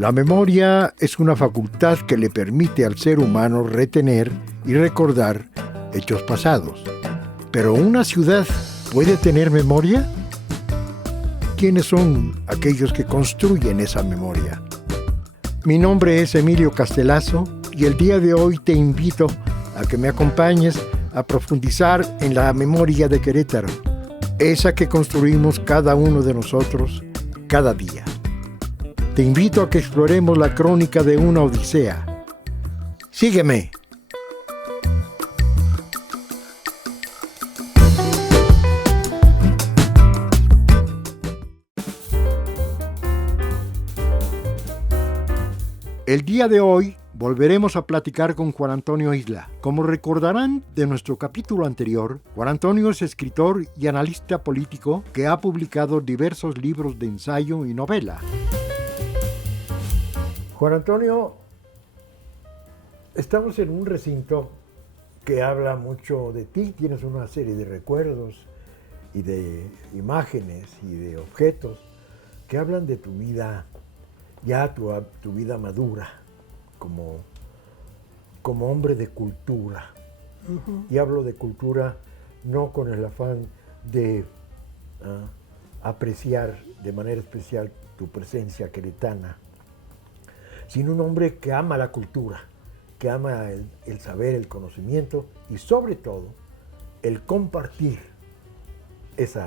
La memoria es una facultad que le permite al ser humano retener y recordar hechos pasados. ¿Pero una ciudad puede tener memoria? ¿Quiénes son aquellos que construyen esa memoria? Mi nombre es Emilio Castelazo y el día de hoy te invito a que me acompañes a profundizar en la memoria de Querétaro, esa que construimos cada uno de nosotros cada día. Te invito a que exploremos la crónica de una odisea. Sígueme. El día de hoy volveremos a platicar con Juan Antonio Isla. Como recordarán de nuestro capítulo anterior, Juan Antonio es escritor y analista político que ha publicado diversos libros de ensayo y novela. Juan Antonio, estamos en un recinto que habla mucho de ti. Tienes una serie de recuerdos y de imágenes y de objetos que hablan de tu vida, ya tu vida madura como hombre de cultura. Uh-huh. Y hablo de cultura no con el afán de apreciar de manera especial tu presencia queretana, sino un hombre que ama la cultura, que ama el saber, el conocimiento y sobre todo el compartir ese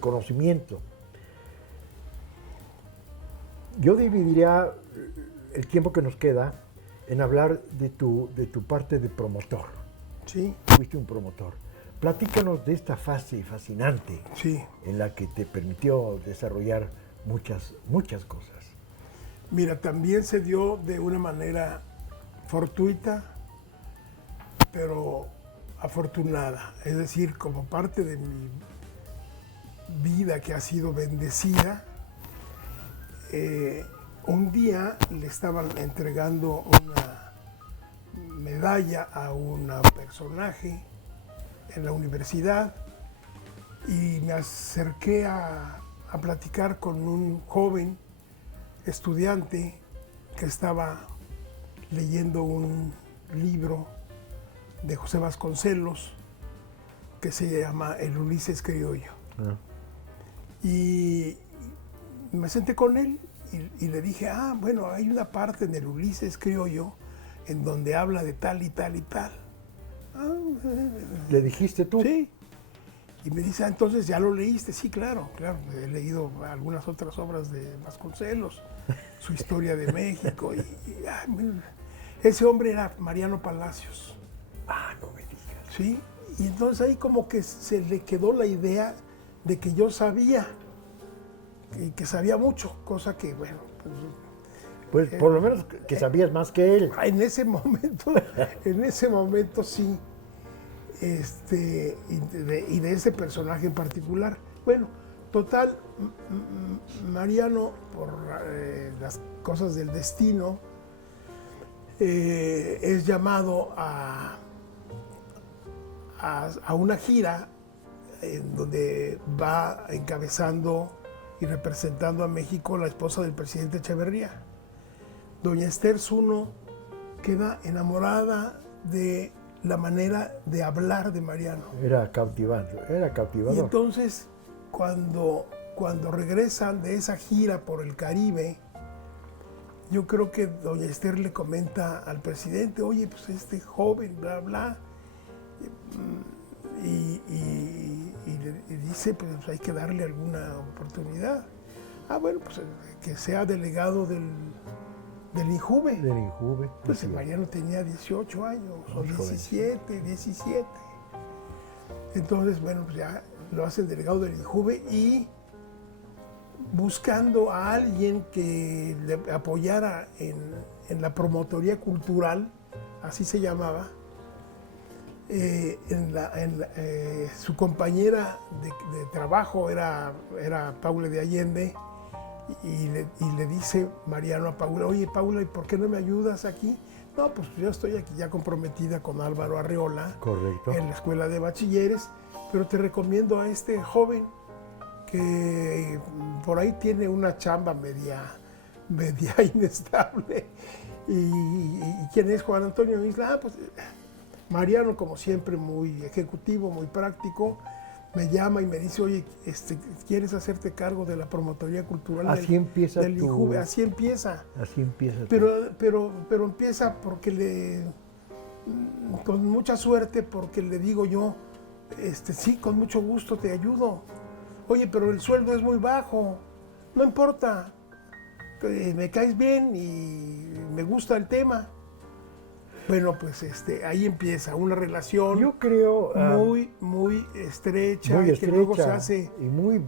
conocimiento. Yo dividiría el tiempo que nos queda en hablar de tu parte de promotor. Sí. Fuiste un promotor. Platícanos de esta fase fascinante, sí, en la que te permitió desarrollar muchas cosas. Mira, también se dio de una manera fortuita, pero afortunada. Es decir, como parte de mi vida que ha sido bendecida, un día le estaban entregando una medalla a un personaje en la universidad y me acerqué a platicar con un joven estudiante que estaba leyendo un libro de José Vasconcelos que se llama El Ulises Criollo. Y me senté con él y le dije, bueno, hay una parte en el Ulises Criollo en donde habla de tal y tal y tal. ¿Le dijiste tú? Sí. Y me dice, entonces ya lo leíste. Sí, claro, he leído algunas otras obras de Vasconcelos, su historia de México. Ese hombre era Mariano Palacios. No me digas. Sí, y entonces ahí como que se le quedó la idea de que yo sabía, que sabía mucho, cosa que, bueno, pues por lo menos que sabías más que él. En ese momento sí, y de ese personaje en particular. Bueno, total, Mariano, por las cosas del destino, es llamado a una gira en donde va encabezando y representando a México la esposa del presidente Echeverría. Doña Esther Zuno queda enamorada de la manera de hablar de Mariano. Era cautivador. Y entonces, cuando regresan de esa gira por el Caribe, yo creo que doña Esther le comenta al presidente, oye, pues este joven, bla, bla, y dice, pues hay que darle alguna oportunidad. Bueno, pues que sea delegado del INJUVE. Del INJUVE. Pues Mariano tenía 18 años, o 17. Entonces, bueno, pues ya lo hacen delegado del INJUVE y buscando a alguien que le apoyara en la promotoría cultural, así se llamaba, su compañera de trabajo era Paula de Allende, y le dice Mariano a Paula, oye Paula, ¿y por qué no me ayudas aquí? No, pues yo estoy aquí ya comprometida con Álvaro Arreola. Correcto. En la escuela de bachilleres, pero te recomiendo a este joven que por ahí tiene una chamba media inestable. ¿Y quién es Juan Antonio Isla? Pues Mariano, como siempre, muy ejecutivo, muy práctico, me llama y me dice, oye, ¿quieres hacerte cargo de la promotoría cultural así empieza del INJUVE? Así empieza. Así empieza. Pero empieza porque con mucha suerte, porque le digo yo, sí, con mucho gusto te ayudo. Oye, pero el sueldo es muy bajo. No importa, me caes bien y me gusta el tema. Bueno, pues ahí empieza una relación, yo creo, muy estrecha, muy que luego se hace y muy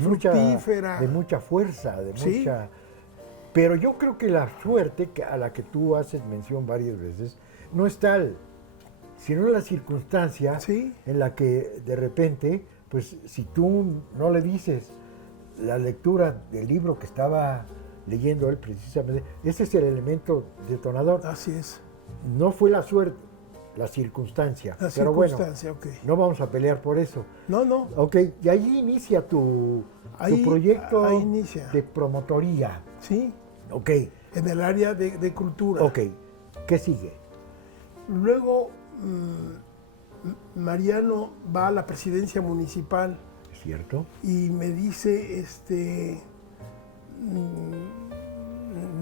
fructífera. De mucha fuerza, Sí. Pero yo creo que la suerte a la que tú haces mención varias veces no es tal, sino la circunstancia Sí. en la que de repente, pues si tú no le dices la lectura del libro que estaba leyendo él precisamente, ese es el elemento detonador. Así es. No fue la suerte, la circunstancia. La pero circunstancia, bueno, ok. no vamos a pelear por eso. No. Ok, y ahí inicia tu proyecto ahí inicia. de promotoría. Sí. Ok. En el área de cultura. Ok, ¿qué sigue? Luego, Mariano va a la presidencia municipal. ¿Cierto? Y me dice,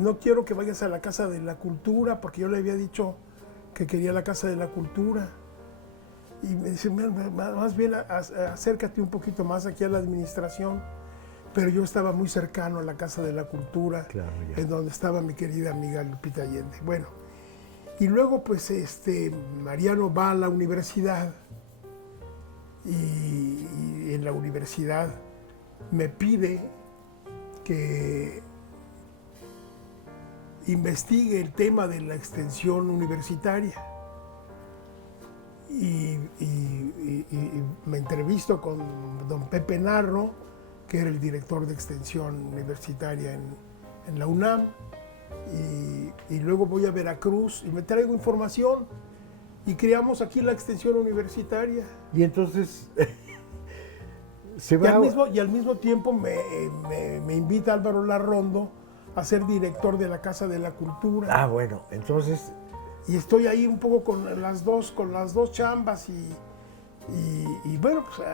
no quiero que vayas a la Casa de la Cultura, porque yo le había dicho que quería la Casa de la Cultura. Y me dice, más bien acércate un poquito más aquí a la administración. Pero yo estaba muy cercano a la Casa de la Cultura, Claro, ya. en donde estaba mi querida amiga Lupita Allende. Bueno, y luego pues Mariano va a la universidad y en la universidad me pide que investigue el tema de la extensión universitaria. Y me entrevisto con don Pepe Narro, que era el director de extensión universitaria en la UNAM, y luego voy a Veracruz y me traigo información y creamos aquí la extensión universitaria. Y entonces se va... Y al mismo tiempo me invita Álvaro Larrondo a ser director de la Casa de la Cultura. Ah, bueno, entonces... Y estoy ahí un poco con las dos chambas y bueno, pues,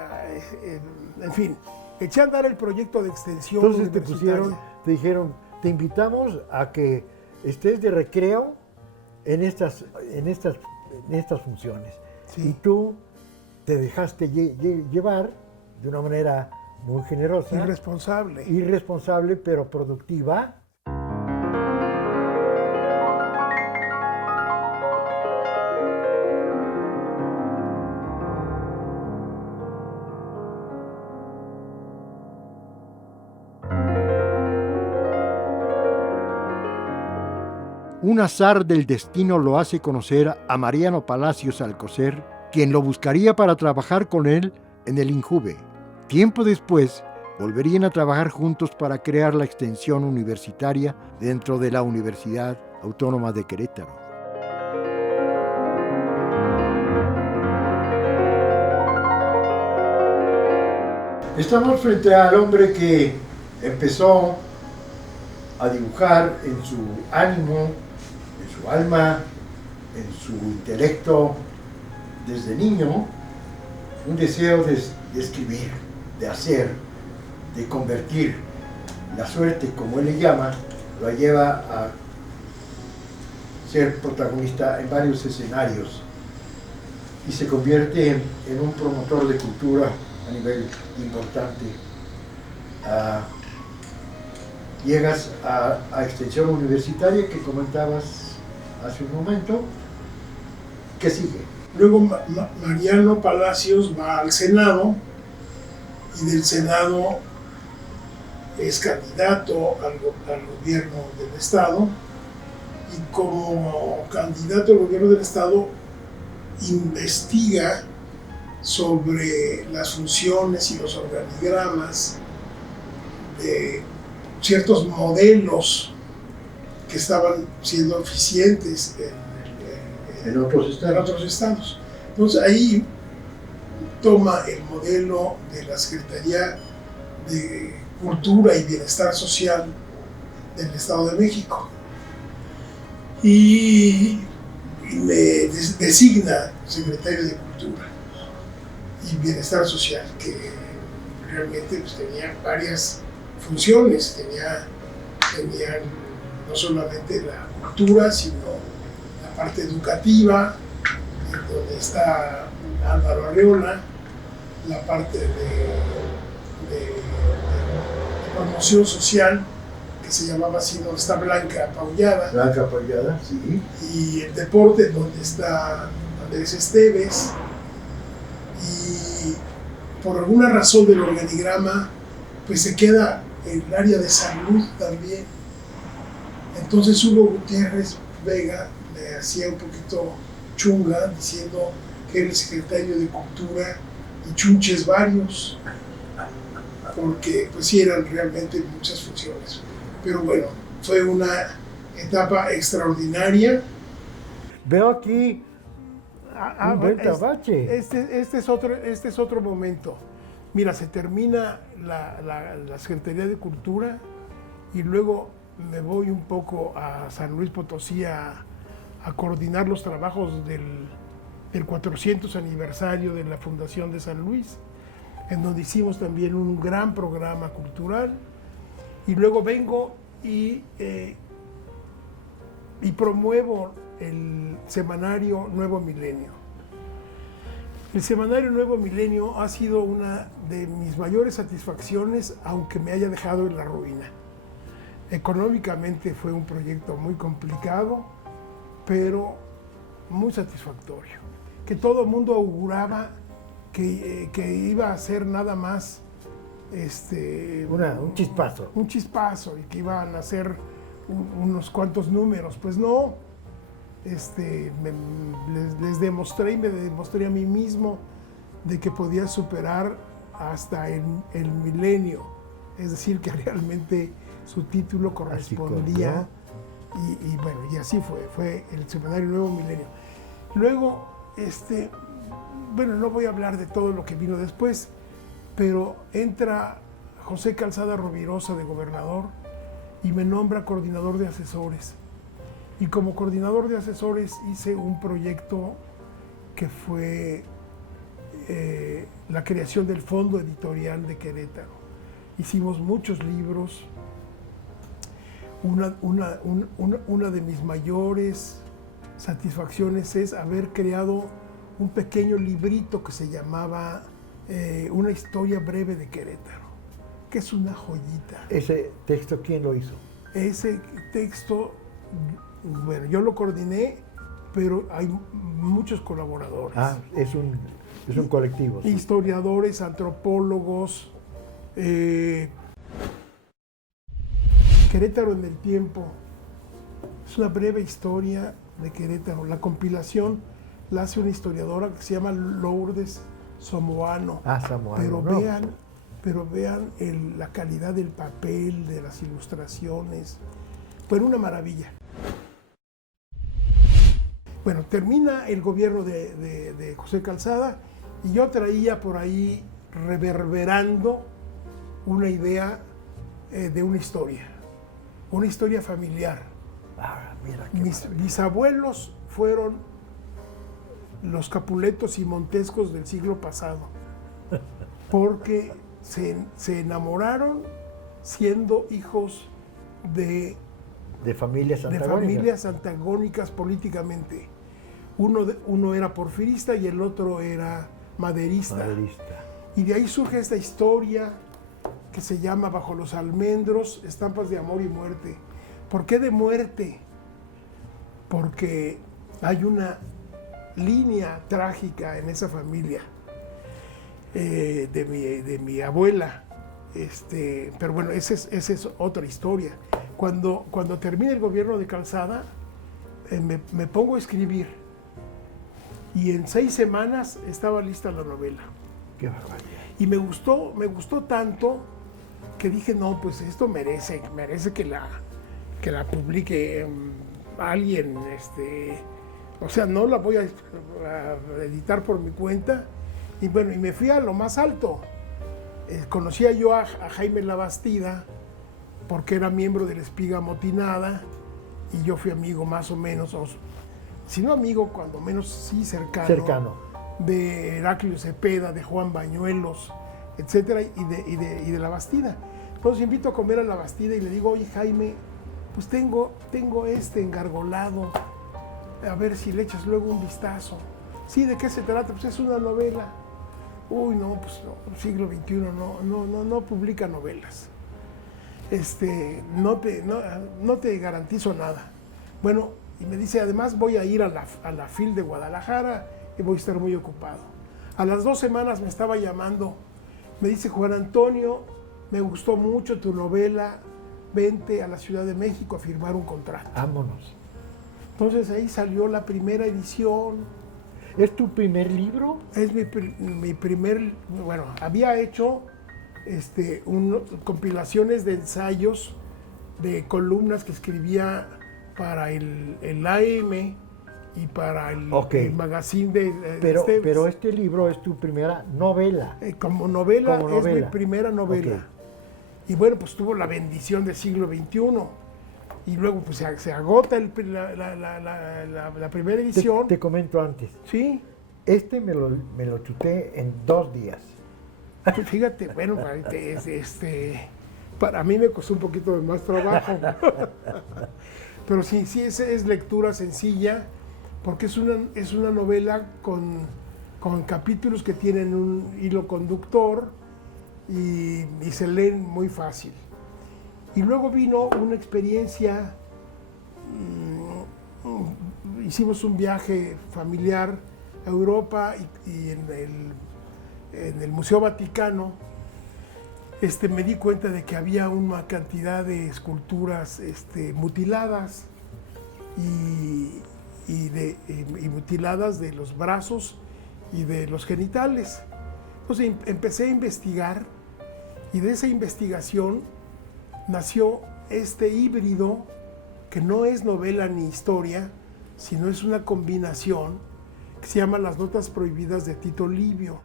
en fin, eché a andar el proyecto de extensión Entonces universitaria. te dijeron, te invitamos a que estés de recreo en estas funciones. Sí. Y tú te dejaste llevar de una manera muy generosa. Irresponsable, pero productiva. Un azar del destino lo hace conocer a Mariano Palacios Alcocer, quien lo buscaría para trabajar con él en el INJUVE. Tiempo después, volverían a trabajar juntos para crear la extensión universitaria dentro de la Universidad Autónoma de Querétaro. Estamos frente al hombre que empezó a dibujar en su ánimo, en su alma, en su intelecto, desde niño, un deseo de escribir, de hacer, de convertir. La suerte, como él le llama, lo lleva a ser protagonista en varios escenarios y se convierte en un promotor de cultura a nivel importante. Llegas a extensión universitaria que comentabas hace un momento. ¿Qué sigue? Luego Mariano Palacios va al Senado y del Senado es candidato al gobierno del Estado y como candidato al gobierno del Estado investiga sobre las funciones y los organigramas de ciertos modelos que estaban siendo eficientes en otros estados. Entonces ahí toma el modelo modelo de la Secretaría de Cultura y Bienestar Social del Estado de México. Y me designa secretario de Cultura y Bienestar Social, que realmente pues, tenía varias funciones, tenía no solamente la cultura, sino la parte educativa, donde está Álvaro Arreola, la parte de promoción social, que se llamaba así, donde está Blanca Paullada. Blanca Paullada, sí. Y el deporte, donde está Andrés Esteves. Y por alguna razón del organigrama, pues se queda el área de salud también. Entonces Hugo Gutiérrez Vega le hacía un poquito chunga, diciendo que era el secretario de Cultura y chunches varios, porque pues sí eran realmente muchas funciones. Pero bueno, fue una etapa extraordinaria. Veo aquí un buen tabache. Este es otro momento. Mira, se termina la Secretaría de Cultura y luego me voy un poco a San Luis Potosí a coordinar los trabajos del 400 aniversario de la Fundación de San Luis, en donde hicimos también un gran programa cultural. Y luego vengo y promuevo el semanario Nuevo Milenio. El semanario Nuevo Milenio ha sido una de mis mayores satisfacciones, aunque me haya dejado en la ruina. Económicamente fue un proyecto muy complicado, pero muy satisfactorio. Que todo el mundo auguraba que iba a ser nada más un chispazo. Un chispazo y que iban a ser unos cuantos números. Pues no, les demostré y me demostré a mí mismo de que podía superar hasta el milenio. Es decir, que realmente su título correspondía. Y bueno, y así fue el semanario Nuevo Milenio. Luego, bueno, no voy a hablar de todo lo que vino después, pero entra José Calzada Rovirosa de gobernador y me nombra coordinador de asesores. Y como coordinador de asesores hice un proyecto que fue la creación del Fondo Editorial de Querétaro. Hicimos muchos libros. Una de mis mayores satisfacciones es haber creado un pequeño librito que se llamaba Una historia breve de Querétaro, que es una joyita. ¿Ese texto quién lo hizo? Ese texto, bueno, yo lo coordiné, pero hay muchos colaboradores. Ah, es un colectivo. Sí. Historiadores, antropólogos, Querétaro en el tiempo. Es una breve historia de Querétaro. La compilación la hace una historiadora que se llama Lourdes Somoano. Ah, Somoano. Pero vean la calidad del papel, de las ilustraciones. Fue una maravilla. Bueno, termina el gobierno de José Calzada y yo traía por ahí reverberando una idea de una historia familiar. Ah, mira Mis bisabuelos fueron los Capuletos y Montescos del siglo pasado, porque se enamoraron siendo hijos de familias antagónicas políticamente. Uno era porfirista y el otro era maderista. Y de ahí surge esta historia que se llama Bajo los almendros, estampas de amor y muerte. ¿Por qué de muerte? Porque hay una línea trágica en esa familia de mi abuela. Pero bueno, esa es otra historia. Cuando termina el gobierno de Calzada, me pongo a escribir y en 6 semanas estaba lista la novela. Qué barbaridad. Y me gustó tanto que dije, no, pues esto merece que la publique alguien, o sea, no la voy a editar por mi cuenta. Y bueno, y me fui a lo más alto. Conocía yo a Jaime Labastida porque era miembro de la Espiga Amotinada y yo fui amigo más o menos, si no amigo, cuando menos sí cercano. De Heraclio Cepeda, de Juan Bañuelos, etcétera, y de Labastida. Entonces invito a comer a Labastida y le digo, oye Jaime, pues tengo este engargolado, a ver si le echas luego un vistazo. Sí, ¿de qué se trata? Pues es una novela. Uy, no, pues no, siglo XXI no publica novelas. No te garantizo nada. Bueno, y me dice, además voy a ir a la FIL de Guadalajara y voy a estar muy ocupado. A las 2 semanas me estaba llamando, me dice, Juan Antonio, me gustó mucho tu novela, vente a la Ciudad de México a firmar un contrato. Vámonos. Entonces ahí salió la primera edición. ¿Es tu primer libro? Es mi primer, bueno, había hecho compilaciones de ensayos, de columnas que escribía para el AM y para el magazine de Esteves. Pero este libro es tu primera novela. Como novela es mi primera novela. Okay. Y bueno, pues tuvo la bendición del siglo XXI. Y luego pues se agota la primera edición. Te comento antes. Sí. Me lo chuté en 2 días. Fíjate, bueno, para mí me costó un poquito de más trabajo. Pero sí, es lectura sencilla, porque es una novela con capítulos que tienen un hilo conductor y se leen muy fácil. Y luego vino una experiencia, hicimos un viaje familiar a Europa y en el Museo Vaticano me di cuenta de que había una cantidad de esculturas mutiladas y mutiladas de los brazos y de los genitales. Entonces empecé a investigar y de esa investigación nació este híbrido que no es novela ni historia, sino es una combinación que se llama Las Notas Prohibidas de Tito Livio.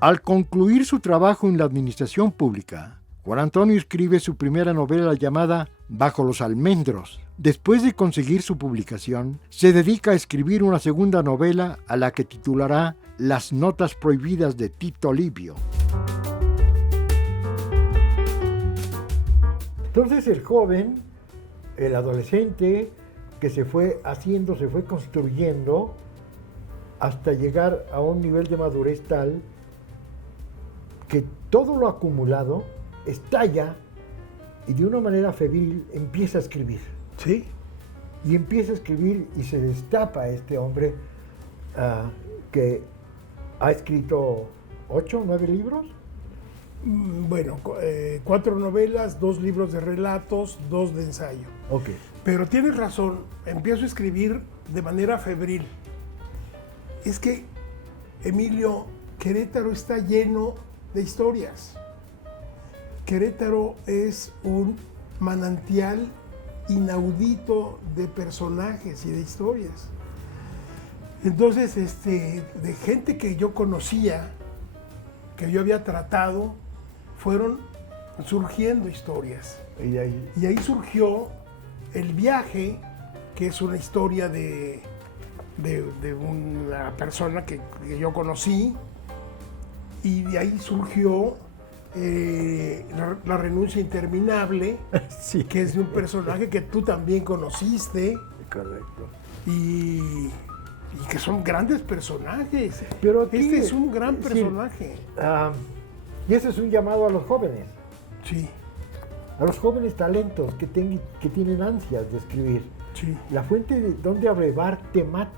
Al concluir su trabajo en la administración pública, Juan Antonio escribe su primera novela llamada Bajo los almendros. Después de conseguir su publicación, se dedica a escribir una segunda novela a la que titulará Las Notas Prohibidas de Tito Livio. Entonces el joven, el adolescente, que se fue construyendo hasta llegar a un nivel de madurez tal que todo lo acumulado estalla y de una manera febril empieza a escribir. Sí. Y empieza a escribir y se destapa este hombre que ha escrito 8, 9 libros. Bueno, 4 novelas, 2 libros de relatos, 2 de ensayo. Okay. Pero tienes razón, empiezo a escribir de manera febril. Es que, Emilio, Querétaro está lleno de historias. Querétaro es un manantial inaudito de personajes y de historias. Entonces, de gente que yo conocía, que yo había tratado, fueron surgiendo historias. Y ahí surgió El Viaje, que es una historia de una persona que yo conocí, y de ahí surgió La Renuncia Interminable, sí, que es de un personaje que tú también conociste. Correcto. Y que son grandes personajes. Pero aquí, este es un gran personaje. Sí, y ese es un llamado a los jóvenes. Sí. A los jóvenes talentos que tienen ansias de escribir. Sí. La fuente de donde abrevar temas,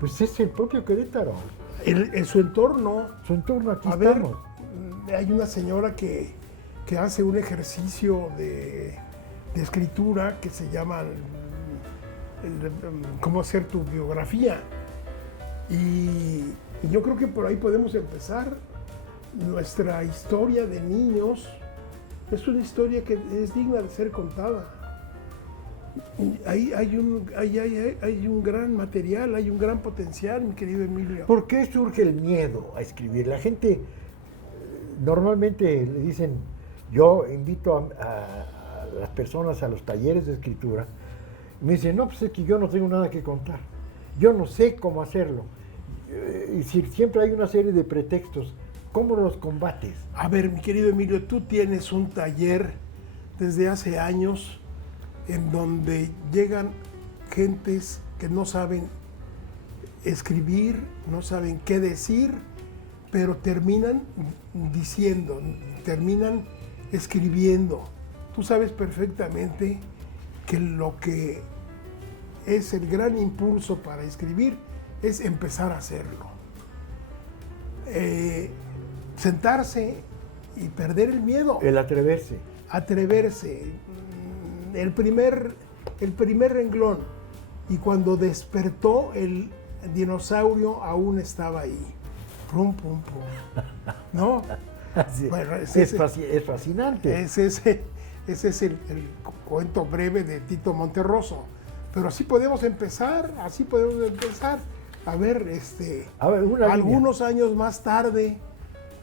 pues es el propio Querétaro. En su entorno. Su entorno, aquí a estamos. Ver, hay una señora que hace un ejercicio de escritura que se llama cómo hacer tu biografía. Y yo creo que por ahí podemos empezar. Nuestra historia de niños es una historia que es digna de ser contada. Hay un gran material, hay un gran potencial, mi querido Emilio. ¿Por qué surge el miedo a escribir? La gente normalmente le dicen, yo invito a las personas a los talleres de escritura, y me dicen, no, pues es que yo no tengo nada que contar, yo no sé cómo hacerlo. Y si siempre hay una serie de pretextos, ¿cómo los combates? A ver, mi querido Emilio, tú tienes un taller desde hace años en donde llegan gentes que no saben escribir, no saben qué decir, pero terminan diciendo, terminan escribiendo. Tú sabes perfectamente que lo que es el gran impulso para escribir es empezar a hacerlo. Sentarse y perder el miedo. El atreverse. Atreverse. El primer renglón. Y cuando despertó, el dinosaurio aún estaba ahí. Pum, pum, pum. ¿No? Sí. Bueno, Es fascinante. Ese es el cuento breve de Tito Monterroso. Pero así podemos empezar. A ver, algunos años más tarde,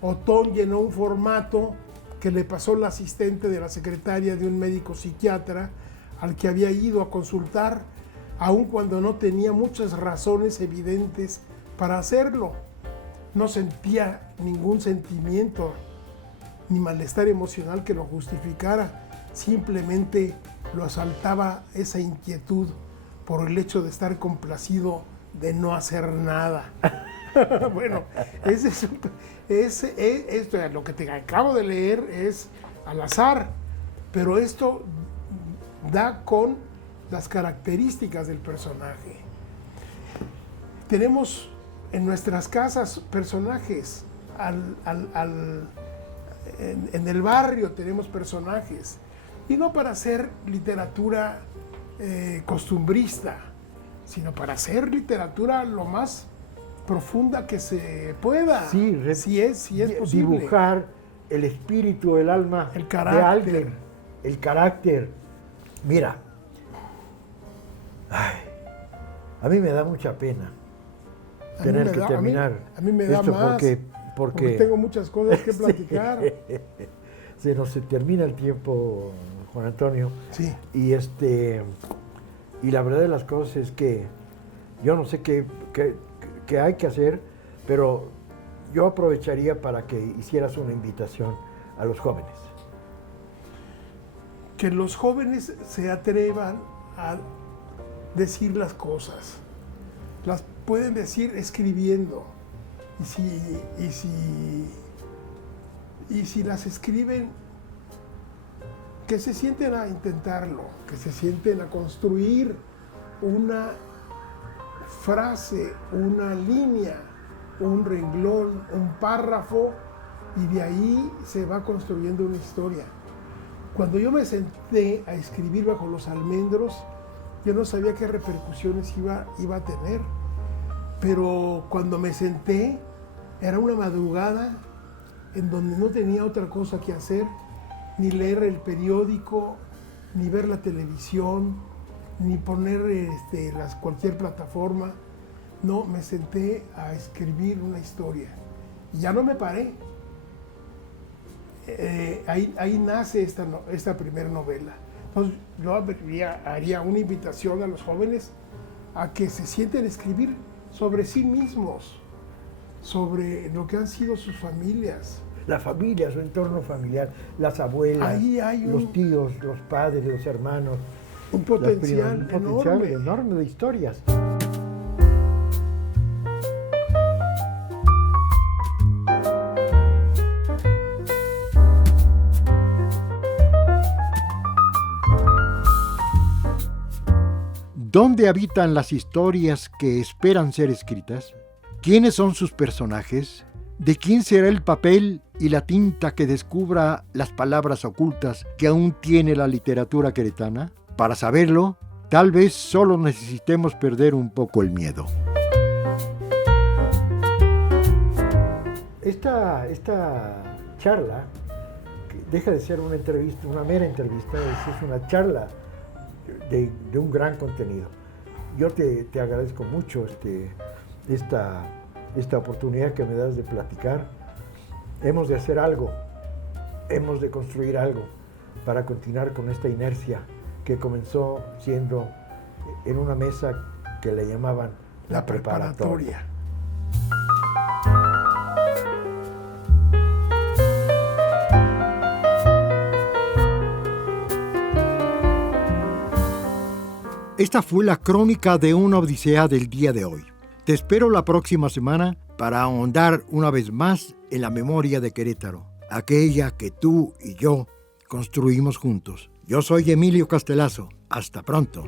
Otón llenó un formato que le pasó la asistente de la secretaria de un médico psiquiatra al que había ido a consultar, aun cuando no tenía muchas razones evidentes para hacerlo. No sentía ningún sentimiento ni malestar emocional que lo justificara, simplemente lo asaltaba esa inquietud por el hecho de estar complacido de no hacer nada. Bueno, esto, lo que te acabo de leer es al azar, pero esto da con las características del personaje. Tenemos en nuestras casas personajes, en el barrio tenemos personajes, y no para hacer literatura costumbrista, sino para hacer literatura lo más profunda que se pueda, Sí, si es posible. Dibujar el espíritu, el alma El de carácter. alguien, el carácter. Mira, a mí me da mucha pena tener que terminar. A mí me da esto más, porque tengo muchas cosas que platicar. Se nos termina el tiempo, Juan Antonio. Sí. Y la verdad de las cosas es que yo no sé qué hay que hacer, pero yo aprovecharía para que hicieras una invitación a los jóvenes. Que los jóvenes se atrevan a decir las cosas. Las pueden decir escribiendo. Y si las escriben, que se sienten a intentarlo, que se sienten a construir una frase, una línea, un renglón, un párrafo, y de ahí se va construyendo una historia. Cuando yo me senté a escribir Bajo los almendros, yo no sabía qué repercusiones iba a tener, pero cuando me senté, era una madrugada en donde no tenía otra cosa que hacer, ni leer el periódico, ni ver la televisión, ni poner cualquier plataforma. No, me senté a escribir una historia. Y ya no me paré. Ahí nace esta primera novela. Entonces, yo haría una invitación a los jóvenes a que se sienten a escribir sobre sí mismos, sobre lo que han sido sus familias. La familia, su entorno familiar, las abuelas, Ahí hay los tíos, los padres, los hermanos. Un potencial enorme de historias. ¿Dónde habitan las historias que esperan ser escritas? ¿Quiénes son sus personajes? ¿De quién será el papel y la tinta que descubra las palabras ocultas que aún tiene la literatura queretana? Para saberlo, tal vez solo necesitemos perder un poco el miedo. Esta charla deja de ser una entrevista, una mera entrevista, es una charla de un gran contenido. Yo te agradezco mucho esta oportunidad que me das de platicar. Hemos de hacer algo, hemos de construir algo para continuar con esta inercia que comenzó siendo en una mesa que le llamaban la preparatoria. Esta fue la crónica de una odisea del día de hoy. Te espero la próxima semana para ahondar una vez más en la memoria de Querétaro, aquella que tú y yo construimos juntos. Yo soy Emilio Castelazo. Hasta pronto.